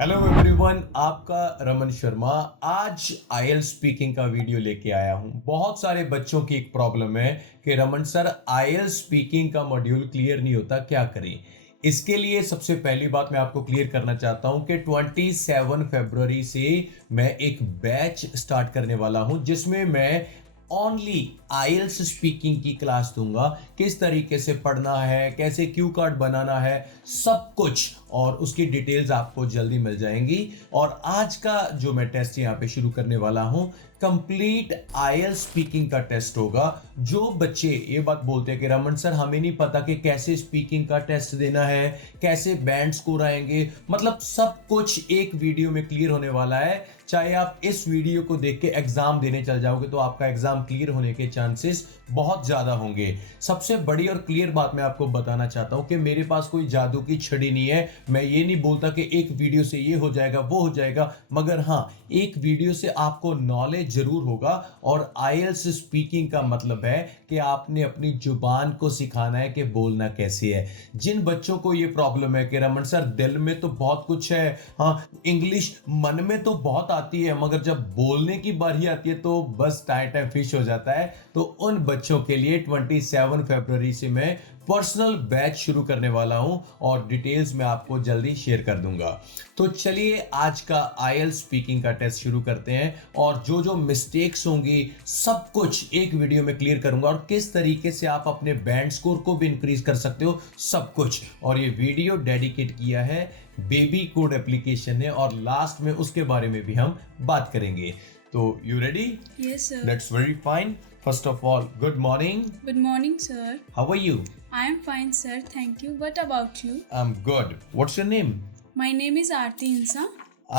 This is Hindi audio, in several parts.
हेलो एवरीवन, आपका रमन शर्मा आज आईएल स्पीकिंग का वीडियो लेके आया हूं। बहुत सारे बच्चों की एक प्रॉब्लम है कि रमन सर आईएल स्पीकिंग का मॉड्यूल क्लियर नहीं होता, क्या करें। इसके लिए सबसे पहली बात मैं आपको क्लियर करना चाहता हूं कि 27 फरवरी से मैं एक बैच स्टार्ट करने वाला हूं जिसमें मैं ओनली आईएल्स स्पीकिंग की क्लास दूंगा। किस तरीके से पढ़ना है, कैसे क्यू कार्ड बनाना है, सब कुछ, और उसकी डिटेल्स आपको जल्दी मिल जाएंगी। और आज का जो मैं टेस्ट यहाँ पे शुरू करने वाला हूं, कंप्लीट आईएल्स स्पीकिंग का टेस्ट होगा। जो बच्चे ये बात बोलते हैं कि रमन सर हमें नहीं पता कि कैसे स्पीकिंग का टेस्ट देना है, कैसे बैंड स्कोर आएंगे, मतलब सब कुछ एक वीडियो में क्लियर होने वाला है। चाहे आप इस वीडियो को देख के एग्जाम देने चल जाओगे तो आपका एग्जाम क्लियर होने के चांसेस बहुत ज्यादा होंगे। सबसे बड़ी और क्लियर बात मैं आपको बताना चाहता हूं कि मेरे पास कोई जादू की छड़ी नहीं है। मैं ये नहीं बोलता कि एक वीडियो से ये हो जाएगा वो हो जाएगा, मगर हाँ, एक वीडियो से आपको नॉलेज जरूर होगा। और आईएल्स स्पीकिंग का मतलब है कि आपने अपनी जुबान को सिखाना है कि बोलना कैसे है। जिन बच्चों को ये प्रॉब्लम है कि रमन सर दिल में तो बहुत कुछ है, हाँ इंग्लिश मन में तो बहुत आती है, मगर जब बोलने की बारी आती है तो बस टाइम फिश हो जाता है, तो उन बच्चों के लिए 27 फरवरी से मैं पर्सनल बैच शुरू करने वाला हूं और डिटेल्स मैं आपको जल्दी शेयर कर दूंगा। तो चलिए आज का आईएल्स स्पीकिंग का टेस्ट शुरू करते हैं, और जो जो मिस्टेक्स होंगी सब कुछ एक वीडियो में क्लियर करूंगा, और किस तरीके से आप अपने बैंड स्कोर को भी इंक्रीज कर सकते हो, सब कुछ। और ये वीडियो डेडिकेट किया है बेबी कोड एप्लीकेशन ने, और लास्ट में उसके बारे में भी हम बात करेंगे। तो you ready? Yes, sir. That's very fine. First of all, good morning. Good morning, sir. How are you? I am fine, sir. Thank you. What about you? I am good. What's your name? My name is Aarti Insa.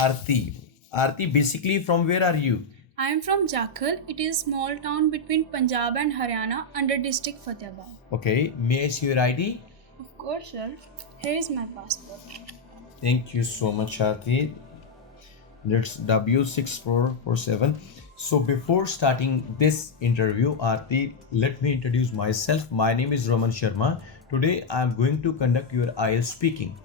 Aarti. Aarti, basically from where are you? I am from Jakhal. It is a small town between Punjab and Haryana under district Fatehpur. Okay, may I see your ID? Of course, sir. Here is my passport. Thank you so much, Aarti. That's W6447. So before starting this interview, Aarti, let me introduce myself. My name is Raman Sharma. Today I am going to conduct your IELTS speaking.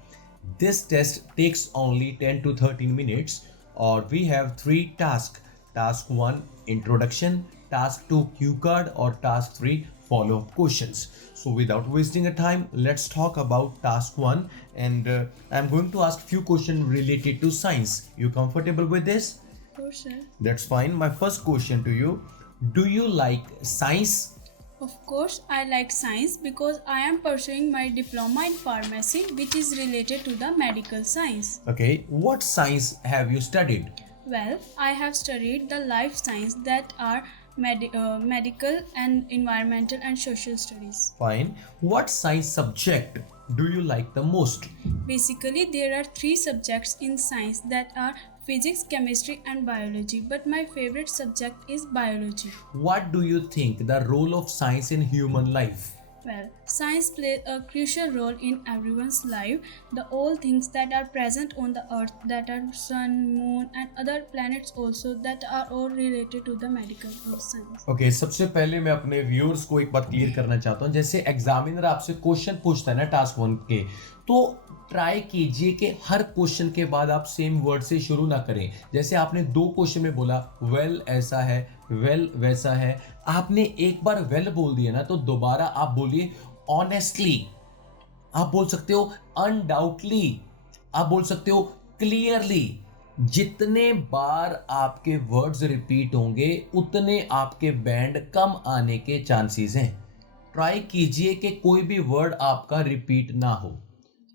This test takes only 10 to 13 minutes, or we have three tasks. Task 1, introduction. Task 2, cue card. Or task 3, follow questions. So without wasting a time, let's talk about task 1, and I'm going to ask few questions related to science. You comfortable with this? Of course, sir. That's fine. My first question to you, do you like science? Of course, I like science because I am pursuing my diploma in pharmacy, which is related to the medical science. Okay, what science have you studied? Well, I have studied the life science that are medical and environmental and social studies. Fine. What science subject do you like the most? Basically, there are three subjects in science that are physics, chemistry, and biology. But my favorite subject is biology. What do you think the role of science in human life? Well, science plays a crucial role in everyone's life. The all things that are present on the earth, that are sun, moon, and other planets also, that are all related to the medical science. Okay, सबसे पहले मैं अपने व्यूअर्स को एक बात क्लियर करना चाहता हूँ। जैसे एग्जामिनर आपसे क्वेश्चन पूछता है ना टास्क 1 के, तो ट्राई कीजिए कि हर क्वेश्चन के बाद आप सेम वर्ड से शुरू ना करें। जैसे आपने 2 क्वेश्चन में बोला वेल ऐसा है, वेल वैसा है, आपने एक बार वेल बोल दिया ना, तो दोबारा आप बोलिए ऑनेस्टली, आप बोल सकते हो अनडाउटली, आप बोल सकते हो क्लियरली। जितने बार आपके वर्ड्स रिपीट होंगे उतने आपके बैंड कम आने के चांसेस हैं। ट्राई कीजिए कि कोई भी वर्ड आपका रिपीट ना हो,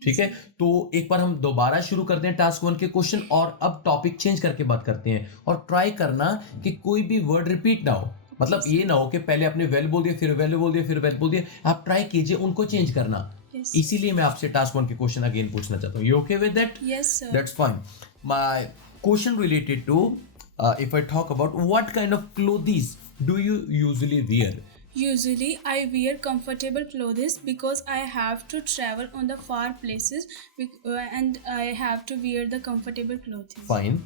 ठीक है। तो एक बार हम दोबारा शुरू करते हैं टास्क 1 के क्वेश्चन, और अब टॉपिक चेंज करके बात करते हैं। और ट्राई करना कि कोई भी वर्ड रिपीट ना हो, मतलब ये ना हो कि पहले आपने वेल बोल दिया, फिर वेल बोल दिया, फिर वेल बोल दिया। आप ट्राई कीजिए उनको चेंज करना। Yes. इसीलिए मैं आपसे टास्क 1 के क्वेश्चन अगेन पूछना चाहता हूँ। You okay with that? Yes, sir. That's fine. My question related to, if I talk about what kind of clothes do you usually wear? Usually, I wear comfortable clothes because I have to travel on the far places and I have to wear the comfortable clothes. Fine.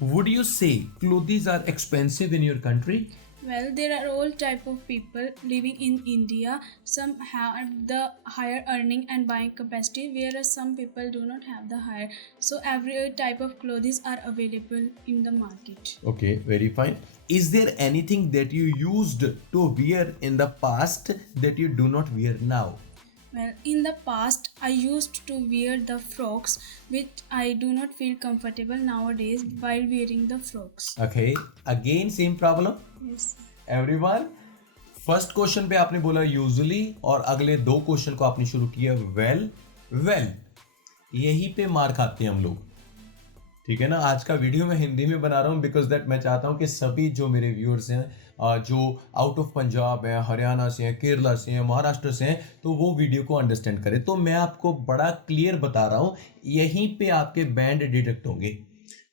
Would you say clothes are expensive in your country? Well, there are all type of people living in India. Some have the higher earning and buying capacity, whereas some people do not have the higher. So every type of clothes are available in the market. Okay, very fine. Is there anything that you used to wear in the past that you do not wear now? Well, in the past, I used to wear the frocks, which I do not feel comfortable nowadays while wearing the frocks. Okay, again same problem. Yes. Everyone, first question पे आपने बोला यूजुअली और अगले दो क्वेश्चन को आपने शुरू किया वेल वेल। यही पे मार खाते हैं हम लोग, ठीक है ना। आज का वीडियो मैं हिंदी में बना रहा हूँ बिकॉज दैट मैं चाहता हूँ कि सभी जो मेरे व्यूअर्स हैं जो आउट ऑफ पंजाब हैं, हरियाणा से हैं, केरला से हैं, महाराष्ट्र से हैं, तो वो वीडियो को अंडरस्टैंड करें। तो मैं आपको बड़ा क्लियर बता रहा हूँ, यहीं पे आपके बैंड डिडक्ट होंगे।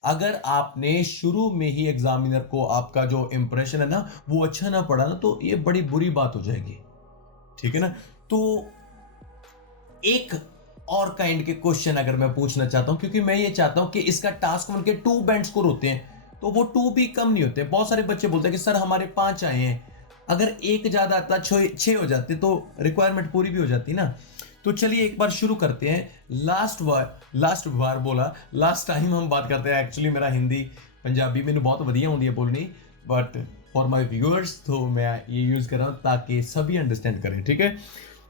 अगर आपने शुरू में ही एग्जामिनर को आपका जो इंप्रेशन है ना वो अच्छा ना पड़ा ना, तो ये बड़ी बुरी बात हो जाएगी, ठीक है ना। तो एक और काइंड के क्वेश्चन अगर मैं पूछना चाहता हूं, क्योंकि मैं ये चाहता हूं कि इसका टास्क 1 के 2 बैंड स्कोर होते हैं, तो वो 2 भी कम नहीं होते। बहुत सारे बच्चे बोलते हैं कि सर हमारे 5 आए हैं, अगर एक ज्यादा आता 6 हो जाते तो रिक्वायरमेंट पूरी भी हो जाती ना। तो चलिए एक बार शुरू करते हैं। लास्ट टाइम हम बात करते हैं। एक्चुअली मेरा हिंदी पंजाबी मैंने बहुत बढ़िया होती है बोलनी, बट फॉर माय व्यूअर्स तो मैं ये यूज कर रहा हूँ ताकि सभी अंडरस्टैंड करें, ठीक है।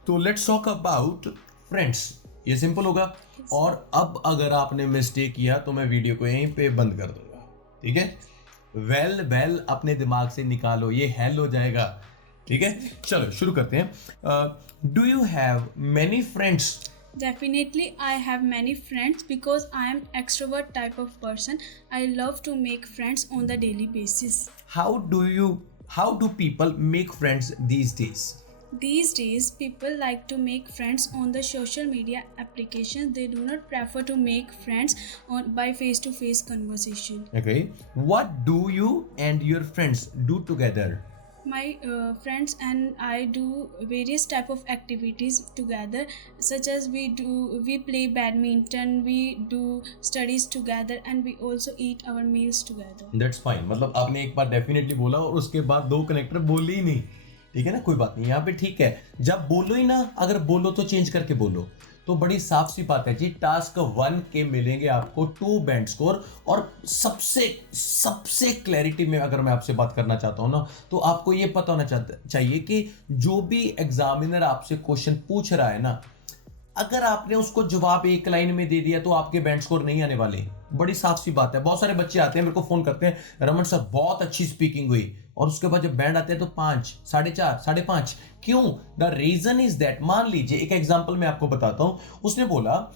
तो लेट्स टॉक अबाउट फ्रेंड्स, ये सिंपल होगा। और अब अगर आपने मिस्टेक किया तो मैं वीडियो को यहीं पे बंद कर दूंगा, ठीक है। वेल अपने दिमाग से निकालो, ये हेल हो जाएगा, ठीक है। चलो शुरू करते हैं। Do you have many friends? Definitely, I have many friends because I am extrovert type of person. I love to make friends on the daily basis. How do people make friends these days? These days, people like to make friends on the social media applications. They do not prefer to make friends by face-to-face conversation. Okay. What do you and your friends do together? My friends and I do various type of activities together, such as we play badminton, we do studies together, and we also eat our meals together. That's fine. मतलब आपने एक बार डेफिनेटली बोला और उसके बाद दो कनेक्टर बोले ही नहीं, ठीक है ना। कोई बात नहीं, यहाँ पे ठीक है। जब बोलो ही ना, अगर बोलो तो चेंज करके बोलो, तो बड़ी साफ सी बात है जी। टास्क 1 के मिलेंगे आपको 2 बैंड स्कोर। और सबसे क्लैरिटी में अगर मैं आपसे बात करना चाहता हूं ना, तो आपको ये पता होना चाहिए कि जो भी एग्जामिनर आपसे क्वेश्चन पूछ रहा है ना, अगर आपने उसको जवाब एक लाइन में दे दिया तो आपके बैंड स्कोर नहीं आने वाले। बड़ी साफ सी बात है। बहुत सारे बच्चे आते हैं मेरे को फोन करते हैं, रमन सर बहुत अच्छी स्पीकिंग हुई, और उसके बाद जब बैंड आते हैं तो 5, 4.5, 5.5। क्यों? द रीजन इज दैट, मान लीजिए एक एग्जांपल मैं आपको बताता हूं। उसने बोला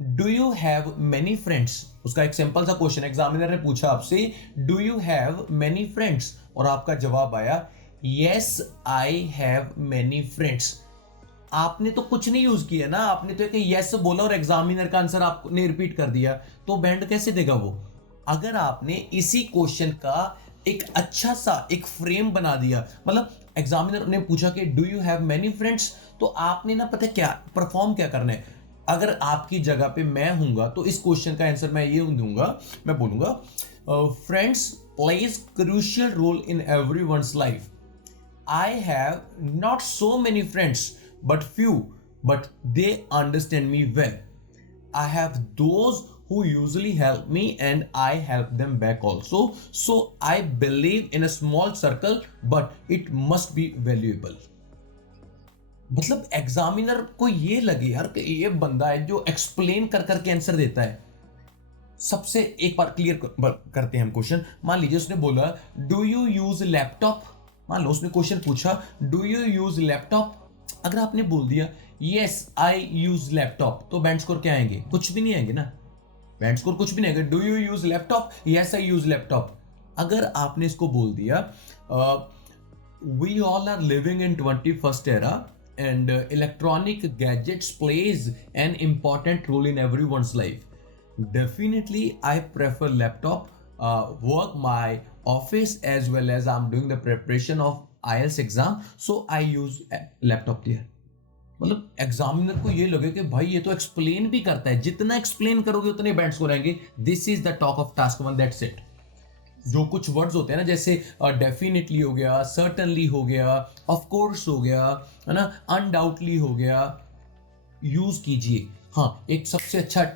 do you have many friends. उसका एक सिंपल सा क्वेश्चन, एग्जामिनर ने पूछा आपसे do you have many friends, और आपका जवाब आया yes I have many friends. आपने तो कुछ नहीं यूज किया ना, आपने तो एक यस बोला और एग्जामिनर का आंसर आपने रिपीट कर दिया, तो बैंड कैसे देगा वो? अगर आपने इसी क्वेश्चन का एक अच्छा सा एक फ्रेम बना दिया, मतलब एग्जामिनर ने पूछा कि do you have many friends, तो आपने ना पता क्या परफॉर्म क्या करना है। अगर आपकी जगह पे मैं हूंगा तो इस क्वेश्चन का आंसर मैं ये दूंगा, मैं बोलूंगा friends plays crucial role in everyone's life. I have not so many friends but few, but they understand me well. I have those who usually help me and I help them back also. So I believe in a small circle, but it must be valuable. मतलब एग्जामिनर को ये लगे यार कि ये बंदा है जो एक्सप्लेन कर करके आंसर देता है। सबसे एक बार क्लियर करते हैं हम क्वेश्चन। मान लीजिए उसने बोला डू यू यूज लैपटॉप। मान लो उसने क्वेश्चन पूछा डू यू यूज लैपटॉप। अगर आपने बोल दिया यस आई यूज लैपटॉप, तो बैंड स्कोर क्या आएंगे? कुछ भी नहीं आएंगे ना, बैंड स्कोर कुछ भी नहीं आएगा। Do you use laptop? Yes I use laptop. अगर आपने इसको बोल दिया we all are living in 21st era and electronic gadgets plays an important role in everyone's life. Definitely I prefer laptop, work my office as well as I'm doing the preparation of IELTS exam, so I use laptop दिया। मतलब एग्जामिनर को ये लगे कि भाई ये तो एक्सप्लेन भी करता है, जितना एक्सप्लेन करोगे उतने बैंड स्कोर आएंगे। This is the talk of task 1, that's it. जो कुछ वर्ड्स होते हैं ना, जैसे डेफिनेटली हो गया, सर्टनली हो गया, ऑफ कोर्स हो गया, है ना, अनडाउटली हो गया, यूज कीजिए। हाँ, एक सबसे अच्छा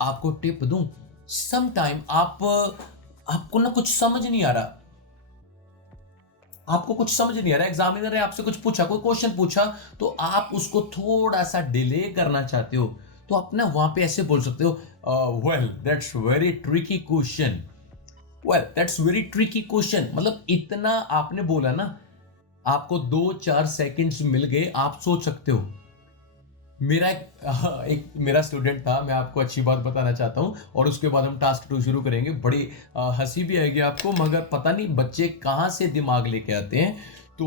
आपको टिप दूं, सम टाइम आपको ना कुछ समझ नहीं आ रहा, आपको कुछ समझ नहीं आ रहा, एग्जामिनर ने आपसे कुछ पूछा, कोई क्वेश्चन पूछा, तो आप उसको थोड़ा सा डिले करना चाहते हो, तो आप ना वहां पे ऐसे बोल सकते हो, well that's very tricky question, well that's very tricky question. मतलब इतना आपने बोला ना, आपको 2-4 सेकंड्स मिल गए, आप सोच सकते हो। मेरा एक मेरा स्टूडेंट था, मैं आपको अच्छी बात बताना चाहता हूँ, और उसके बाद हम टास्क 2 शुरू करेंगे। बड़ी हंसी भी आएगी आपको, मगर पता नहीं बच्चे कहाँ से दिमाग लेके आते हैं। तो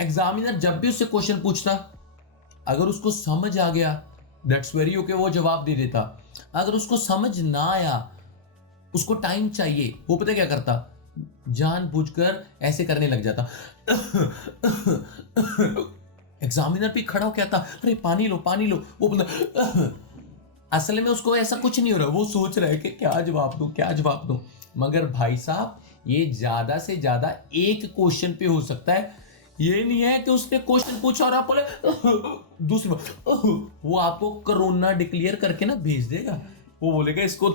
एग्जामिनर जब भी उससे क्वेश्चन पूछता, अगर उसको समझ आ गया, दैट्स वेरी ओके, वो जवाब दे देता। अगर उसको समझ ना आया, उसको टाइम चाहिए, वो पता क्या करता, जानबूझकर ऐसे करने लग जाता। एग्जामिनर भी खड़ा हो क्या था, अरे पानी लो पानी लो, वो बोलता। असल में उसको ऐसा कुछ नहीं हो रहा, वो सोच रहा है कि क्या जवाब दूं, क्या जवाब दूं। मगर भाई साहब, ये ज्यादा से ज्यादा एक क्वेश्चन पे हो सकता है। ये नहीं है कि उसने क्वेश्चन पूछा और आप बोले दूसरी बार, वो आपको कोरोना डिक्लेयर करके ना भेज देगा। वो बोलेगा इसको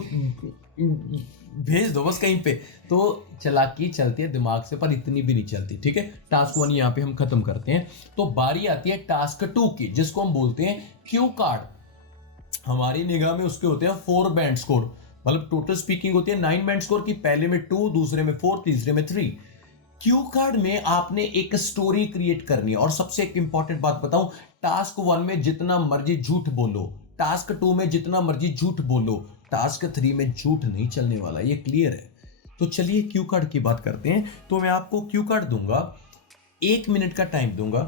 भेज दो बस कहीं पे। तो चालाकी चलती है दिमाग से, पर इतनी भी नहीं चलती। ठीक है, टास्क 1 यहाँ पे हम खत्म करते हैं। तो बारी आती है टास्क 2 की, जिसको हम बोलते हैं क्यू कार्ड। हमारी निगाह में उसके होते हैं 4 बैंड स्कोर, मतलब टोटल स्पीकिंग होती है 9 बैंड स्कोर की। पहले में 2, दूसरे में 4, तीसरे में 3। क्यू कार्ड में आपने एक स्टोरी क्रिएट करनी है। और सबसे एक इंपॉर्टेंट बात बताऊं, टास्क 1 में जितना मर्जी झूठ बोलो, टास्क 2 में जितना मर्जी झूठ बोलो, टास्क 3 में झूठ नहीं चलने वाला, ये क्लियर है। तो चलिए क्यू कार्ड की बात करते हैं। तो मैं आपको क्यू कार्ड दूंगा, 1 मिनट का टाइम दूंगा,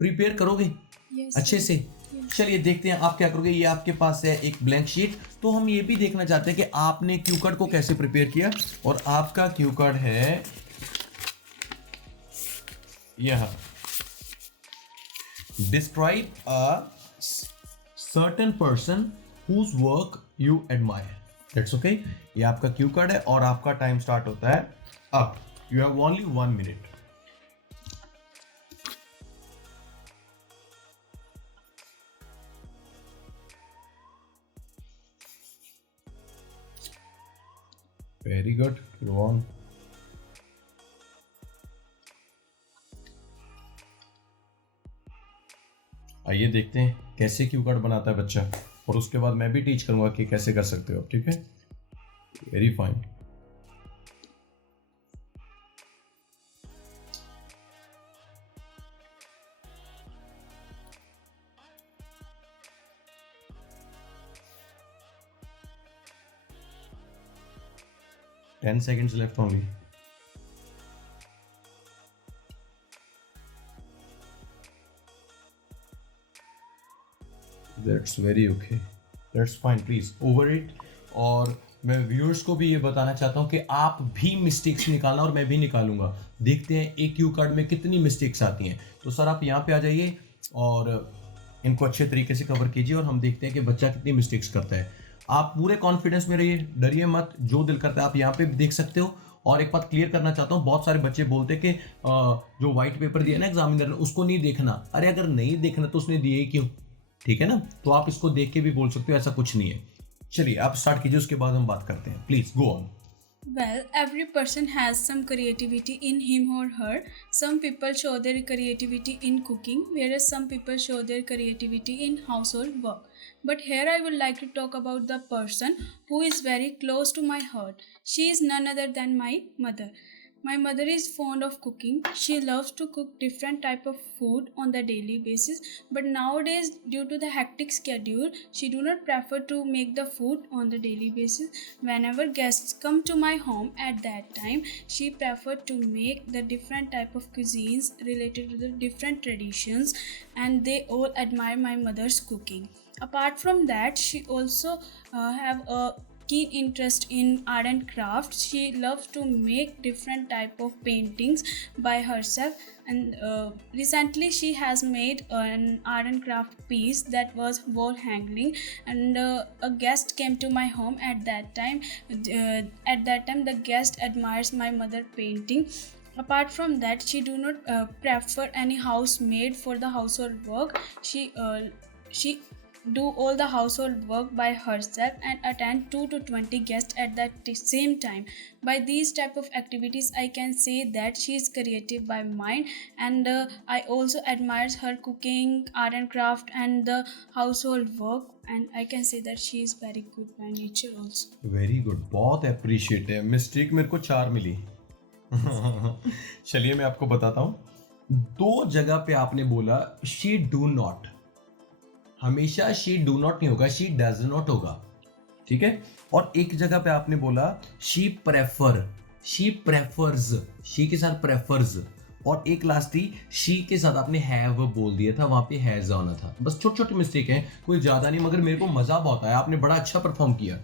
प्रिपेयर करोगे Yes, अच्छे sir. से? Yes. चलिए देखते हैं आप क्या करोगे। ये आपके पास है एक ब्लैंक शीट, तो हम ये भी देखना चाहते हैं कि आपने क्यू कार्ड को कैसे प्रिपेयर किया। और आपका क्यू कार्ड है यह, describe a certain person whose work you admire. That's okay. ये आपका क्यू कार्ड है और आपका टाइम स्टार्ट होता है अब। You have only 1 minute. Very good, go on. आइए देखते हैं कैसे क्यू कार्ड बनाता है बच्चा, और उसके बाद मैं भी टीच करूंगा कि कैसे कर सकते हो आप। ठीक है, very fine. Ten seconds left only. That's very okay. That's fine. Please over it. और मैं व्यूअर्स को भी ये बताना चाहता हूँ कि आप भी मिस्टेक्स निकालना, और मैं भी निकालूंगा। देखते हैं एक क्यू कार्ड में कितनी मिस्टेक्स आती हैं। तो सर आप यहाँ पे आ जाइए और इनको अच्छे तरीके से कवर कीजिए, और हम देखते हैं कि बच्चा कितनी मिस्टेक्स करता है। आप पूरे कॉन्फिडेंस में रहिए, डरिए मत, जो दिल करता है आप यहाँ पे देख सकते हो। और एक बात क्लियर करना चाहता हूँ, बहुत सारे बच्चे बोलते हैं कि जो व्हाइट पेपर दिया ना एग्जामिनर ने, उसको नहीं देखना। अरे अगर नहीं देखना तो उसने दिए ही क्यों? ठीक है ना, तो आप इसको देख के भी बोल सकते हो, ऐसा कुछ नहीं है। चलिए आप स्टार्ट कीजिए, उसके बाद हम बात करते हैं। Please go on. Well, every person has some creativity in him or her. Some people show their creativity in cooking, whereas some people show their creativity in household work. But here I would like to talk about the person who is very close to my heart. She is none other than my mother. My mother is fond of cooking. She loves to cook different type of food on the daily basis, but nowadays due to the hectic schedule, she do not prefer to make the food on the daily basis. Whenever guests come to my home at that time, she prefer to make the different type of cuisines related to the different traditions, and they all admire my mother's cooking. Apart from that, she also have a keen interest in art and craft. She loves to make different type of paintings by herself, and recently she has made an art and craft piece that was wall hanging, and a guest came to my home at that time. The guest admires my mother painting. Apart from that, she do not prefer any housemaid for the household work. She do all the household work by herself and attend 2 to 20 guests at the same time. By these type of activities, I can say that she is creative by mind, and I also admires her cooking, art and craft, and the household work, and I can say that she is very good by nature also. Very good, बहुत अप्रिशिएट है। मिस्टेक मेरे को 4 मिली। चलिए मैं आपको बताता हूँ। 2 जगह पे आपने बोला शी डू नॉट, हमेशा शी डू नॉट नहीं होगा, शी डज नॉट होगा, ठीक है। और एक जगह पे आपने बोला she prefer, she prefers, she के साथ प्रेफर्स, और एक लास्ट थी शी के साथ आपने हैव बोल दिया था, वहां पे हैज आना था। बस छोटे छोटे मिस्टेक हैं, कोई ज्यादा नहीं, मगर मेरे को मजा बहुत आया, आपने बड़ा अच्छा परफॉर्म किया।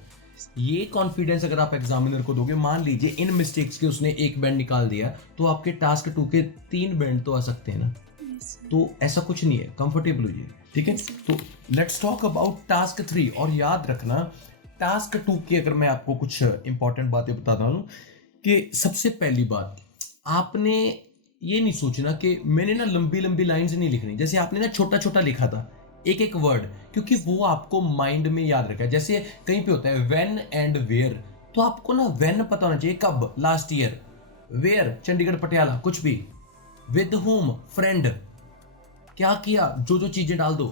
ये कॉन्फिडेंस अगर आप एग्जामिनर को दोगे, मान लीजिए इन मिस्टेक्स के उसने एक बैंड निकाल दिया, तो आपके टास्क 2 के 3 बैंड तो आ सकते हैं ना। तो ऐसा कुछ नहीं है, कंफर्टेबल होइए, ठीक है। तो लेट्स टॉक अबाउट टास्क 3। और याद रखना टास्क 2 की अगर मैं आपको कुछ इंपॉर्टेंट बातें बताता हूँ, कि सबसे पहली बात, आपने ये नहीं सोचना कि मैंने ना लंबी लंबी लाइंस नहीं लिखनी, जैसे आपने ना छोटा छोटा लिखा था एक एक वर्ड, क्योंकि वो आपको माइंड में याद रखा है। जैसे कहीं पे होता है व्हेन एंड वेयर, तो आपको ना व्हेन पता होना चाहिए, कब, last year, where Chandigarh Patiala, कुछ भी, विद होम फ्रेंड, क्या किया, जो जो चीजें डाल दो।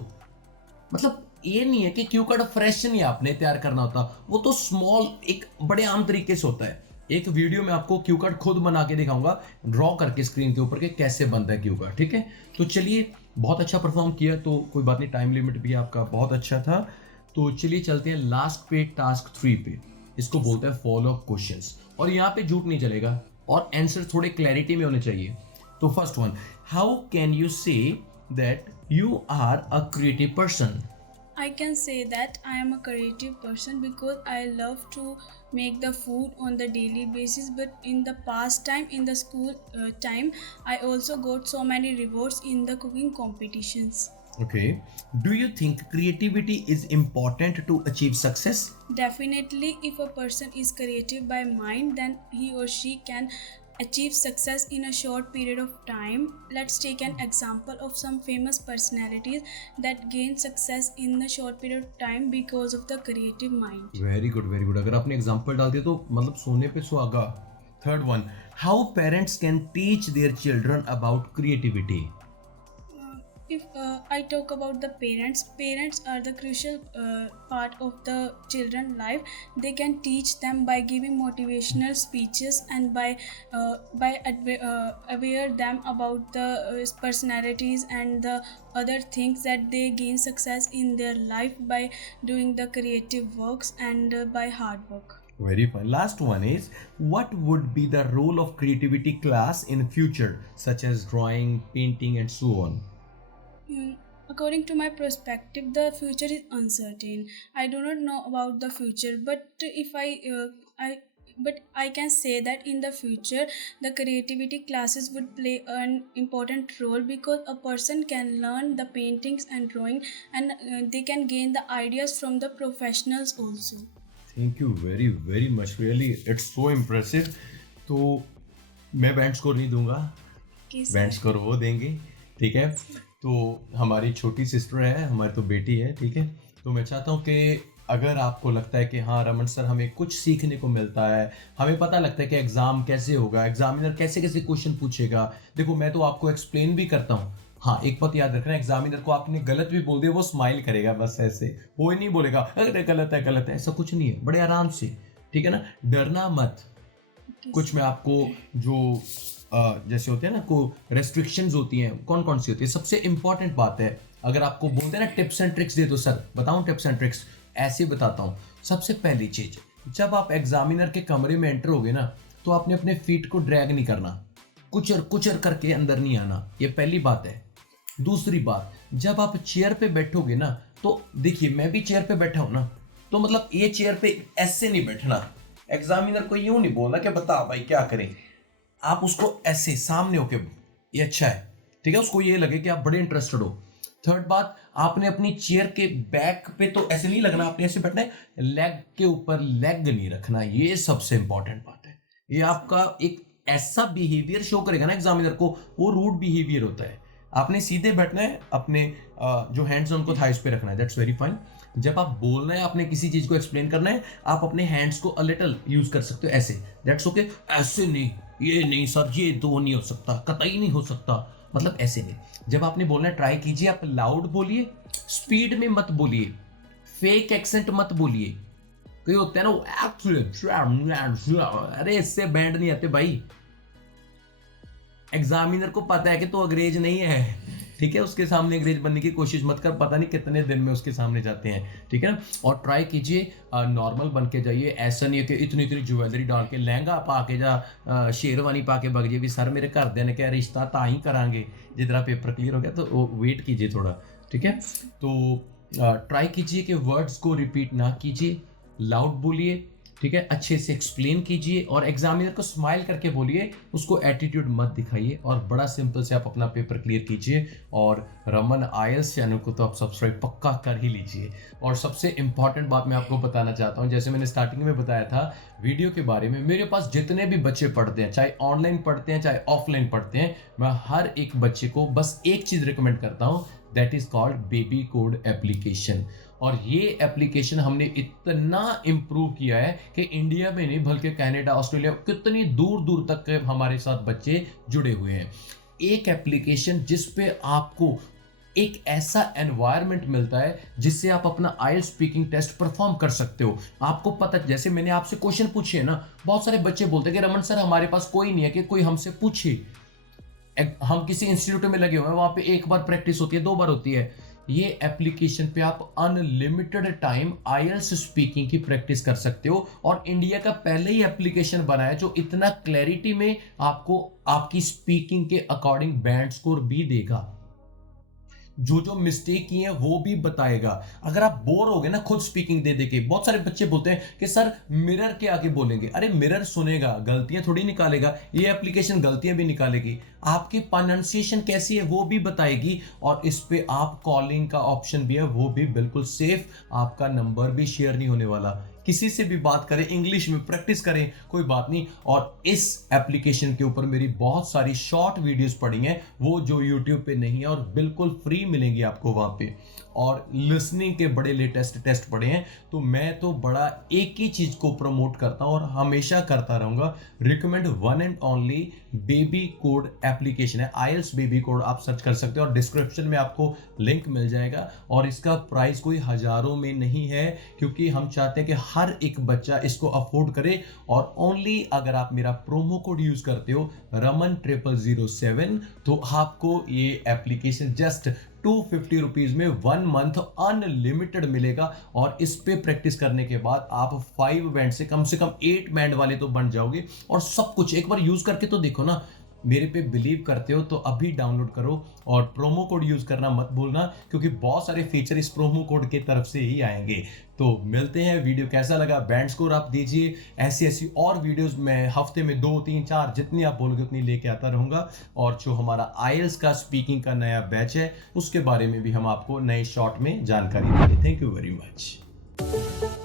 मतलब ये नहीं है कि क्यू कार्ड फ्रेश नहीं आपने तैयार करना होता, वो तो स्मॉल एक बड़े आम तरीके से होता है। एक वीडियो में आपको क्यू कार्ड खुद बना के दिखाऊंगा, ड्रॉ करके स्क्रीन के ऊपर के कैसे बनता है क्यू कार्ड, ठीक है। तो चलिए, बहुत अच्छा परफॉर्म किया, तो कोई बात नहीं, टाइम लिमिट भी आपका बहुत अच्छा था। तो चलिए चलते हैं लास्ट पे, टास्क 3 पे। इसको बोलते हैं फॉलो अप क्वेश्चंस, और यहाँ पे झूठ नहीं चलेगा, और आंसर थोड़े क्लैरिटी में होने चाहिए। तो first one, how can you say that you are a creative person? I can say that I am a creative person because I love to make the food on the daily basis. But in the past time, in the school time, I also got so many rewards in the cooking competitions. Okay. Do you think creativity is important to achieve success? Definitely, if a person is creative by mind, then he or she can achieve success in a short period of time. Let's take an example of some famous personalities that gained success in a short period of time because of the creative mind. Very good, very good. अगर आपने एग्जांपल डाल दिया तो मतलब सोने पे सुहागा। Third one, how parents can teach their children about creativity? If I talk about the parents are the crucial part of the children life. They can teach them by giving motivational speeches and by aware them about the personalities and the other things that they gain success in their life by doing the creative works and by hard work. Very fine. Last one is, what would be the role of creativity class in future, such as drawing, painting, and so on? According to my perspective, the future is uncertain. I do not know about the future, but if I can say that in the future the creativity classes would play an important role, because a person can learn the paintings and drawing, and they can gain the ideas from the professionals also. Thank you very very much. Really, it's so impressive. तो मैं बैंड स्कोर नहीं दूंगा, बैंड स्कोर वो देंगे, ठीक है। तो हमारी छोटी सिस्टर है, हमारी तो बेटी है, ठीक है। तो मैं चाहता हूँ कि अगर आपको लगता है कि हाँ रमन सर हमें कुछ सीखने को मिलता है, हमें पता लगता है कि एग्ज़ाम कैसे होगा, एग्जामिनर कैसे कैसे क्वेश्चन पूछेगा, देखो मैं तो आपको एक्सप्लेन भी करता हूँ। हाँ, एक बात याद रखना, एग्जामिनर को आपने गलत भी बोल दिया, वो स्माइल करेगा बस ऐसे, वो ही नहीं बोलेगा अरे गलत है, ऐसा कुछ नहीं है, बड़े आराम से, ठीक है ना, डरना मत। कुछ मैं आपको जो जैसे होते हैं ना, को रेस्ट्रिक्शंस होती हैं, कौन कौन सी होती है, सबसे इंपॉर्टेंट बात है, अगर आपको बोलते हैं ना टिप्स एंड ट्रिक्स दे दो सर, बताऊं टिप्स एंड ट्रिक्स, ऐसे बताता हूँ। सबसे पहली चीज, जब आप एग्जामिनर के कमरे में एंटर होगे ना, तो आपने अपने फीट को ड्रैग नहीं करना, कुचर कुचर करके अंदर नहीं आना, ये पहली बात है। दूसरी बात, जब आप चेयर पे बैठोगे ना, तो देखिए मैं भी चेयर पे बैठा हूँ ना, तो मतलब ये चेयर पे ऐसे नहीं बैठना, एग्जामिनर को यूं नहीं बोलना कि बता भाई क्या करें, आप उसको ऐसे सामने होके, ये अच्छा है, ठीक है, उसको ये लगे कि आप बड़े इंटरेस्टेड हो। थर्ड बात, आपने अपनी चेयर के बैक पे तो ऐसे नहीं लगना, आपने ऐसे बैठना है, लेग के ऊपर लेग नहीं रखना, ये सबसे इंपॉर्टेंट बात है। ये आपका एक ऐसा बिहेवियर शो करेगा ना एग्जामिनर को, वो रूड बिहेवियर होता है। आपने सीधे बैठना है, अपने जो हैंड्स हैं उनको थाइस पे रखना है, दैट्स वेरी फाइन। जब आप बोलना है, आपने किसी चीज को एक्सप्लेन करना है, आप अपने हैंड्स को अ लिटिल यूज कर सकते हो ऐसे, दैट्स ओके। ऐसे नहीं, ये नहीं सर, ये तो नहीं हो सकता, कतई नहीं हो सकता, मतलब ऐसे नहीं। जब आपने बोलना है, ट्राई कीजिए, आप लाउड बोलिए, स्पीड में मत बोलिए, फेक एक्सेंट मत बोलिए। कई होते हैं ना वो एक्चुअली, अरे इससे बैंड नहीं आते भाई। एग्जामिनर को पता है कि तो अंग्रेज नहीं है, ठीक है, उसके सामने अंग्रेज बनने की कोशिश मत कर, पता नहीं कितने दिन में उसके सामने जाते हैं, ठीक है ना। और ट्राई कीजिए नॉर्मल बन के जाइए, ऐसा नहीं है कि इतनी इतनी ज्वेलरी डाल के, लहंगा पा के जा, शेरवानी पा के बग जाए भी सर मेरे घर दे ने क्या रिश्ता ता ही करांगे, जितना पेपर क्लियर हो गया तो वेट कीजिए थोड़ा, ठीक है। तो ट्राई कीजिए कि वर्ड्स को रिपीट ना कीजिए, लाउड बोलिए, ठीक है, अच्छे से एक्सप्लेन कीजिए और एग्जामिनर को स्माइल करके बोलिए, उसको एटीट्यूड मत दिखाइए, और बड़ा सिंपल से आप अपना पेपर क्लियर कीजिए। और रमन आईएलटीएस चैनल को तो आप सब्सक्राइब पक्का कर ही लीजिए। और सबसे इंपॉर्टेंट बात मैं आपको बताना चाहता हूँ, जैसे मैंने स्टार्टिंग में बताया था वीडियो के बारे में, मेरे पास जितने भी बच्चे पढ़ते हैं, चाहे ऑनलाइन पढ़ते हैं चाहे ऑफलाइन पढ़ते हैं, मैं हर एक बच्चे को बस एक चीज़ रिकमेंड करता हूँ, that is called baby code application. और ये एप्लीकेशन हमने इतना इम्प्रूव किया है कि इंडिया में नहीं बल्कि कनाडा, ऑस्ट्रेलिया, कितनी दूर दूर तक के हमारे साथ बच्चे जुड़े हुए हैं। एक एप्लीकेशन जिस पे आपको एक ऐसा एनवायरनमेंट मिलता है जिससे आप अपना आईएलटीएस स्पीकिंग टेस्ट परफॉर्म कर सकते हो। आपको पता, जैसे मैंने आपसे क्वेश्चन पूछे ना, बहुत सारे बच्चे बोलते हैं कि रमन सर हमारे पास कोई नहीं है कि कोई हमसे पूछे, हम किसी इंस्टीट्यूट में लगे हुए हैं, वहां पे एक बार प्रैक्टिस होती है, 2 बार होती है। ये एप्लीकेशन पे आप अनलिमिटेड टाइम आईएलटीएस स्पीकिंग की प्रैक्टिस कर सकते हो, और इंडिया का पहले ही एप्लीकेशन बना है जो इतना क्लैरिटी में आपको आपकी स्पीकिंग के अकॉर्डिंग बैंड स्कोर भी देगा, जो जो मिस्टेक की है वो भी बताएगा। अगर आप बोर हो गए ना खुद स्पीकिंग दे के, बहुत सारे बच्चे बोलते हैं कि सर मिरर के आगे बोलेंगे, अरे मिरर सुनेगा, गलतियां थोड़ी निकालेगा, ये एप्लीकेशन गलतियां भी निकालेगी, आपकी प्रोनाउंसिएशन कैसी है वो भी बताएगी, और इस पे आप कॉलिंग का ऑप्शन भी है, वो भी बिल्कुल सेफ, आपका नंबर भी शेयर नहीं होने वाला, किसी से भी बात करें, इंग्लिश में प्रैक्टिस करें, कोई बात नहीं। और इस एप्लीकेशन के ऊपर मेरी बहुत सारी शॉर्ट वीडियोस पड़ी हैं, वो जो यूट्यूब पे नहीं है, और बिल्कुल फ्री मिलेंगी आपको वहां पे। और लिसनिंग के बड़े लेटेस्ट टेस्ट पड़े हैं, तो मैं तो बड़ा एक ही चीज को प्रमोट करता हूं और हमेशा करता रहूंगा, recommend one and only baby code application है, आईएलटीएस बेबी कोड, आप सर्च कर सकते हो और डिस्क्रिप्शन में आपको लिंक मिल जाएगा। और इसका प्राइस कोई हजारों में नहीं है, क्योंकि हम चाहते हैं कि हर एक बच्चा इसको अफोर्ड करे। और ओनली अगर आप मेरा प्रोमो कोड यूज करते हो रमन0007, तो आपको ये एप्लीकेशन जस्ट 250 रुपीज में 1 मंथ अनलिमिटेड मिलेगा। और इस पे प्रैक्टिस करने के बाद आप 5 बैंड से कम 8 बैंड वाले तो बन जाओगे। और सब कुछ एक बार यूज करके तो देखो ना, मेरे पे बिलीव करते हो तो अभी डाउनलोड करो, और प्रोमो कोड यूज करना मत भूलना, क्योंकि बहुत सारे फीचर इस प्रोमो कोड की तरफ से ही आएंगे। तो मिलते हैं, वीडियो कैसा लगा बैंड स्कोर आप दीजिए, ऐसी ऐसी और वीडियोस मैं हफ्ते में 2 3 4 जितनी आप बोलोगे उतनी लेके आता रहूंगा। और जो हमारा आईएलटीएस का स्पीकिंग का नया बैच है उसके बारे में भी हम आपको नए शॉर्ट में जानकारी देंगे। Thank you very much.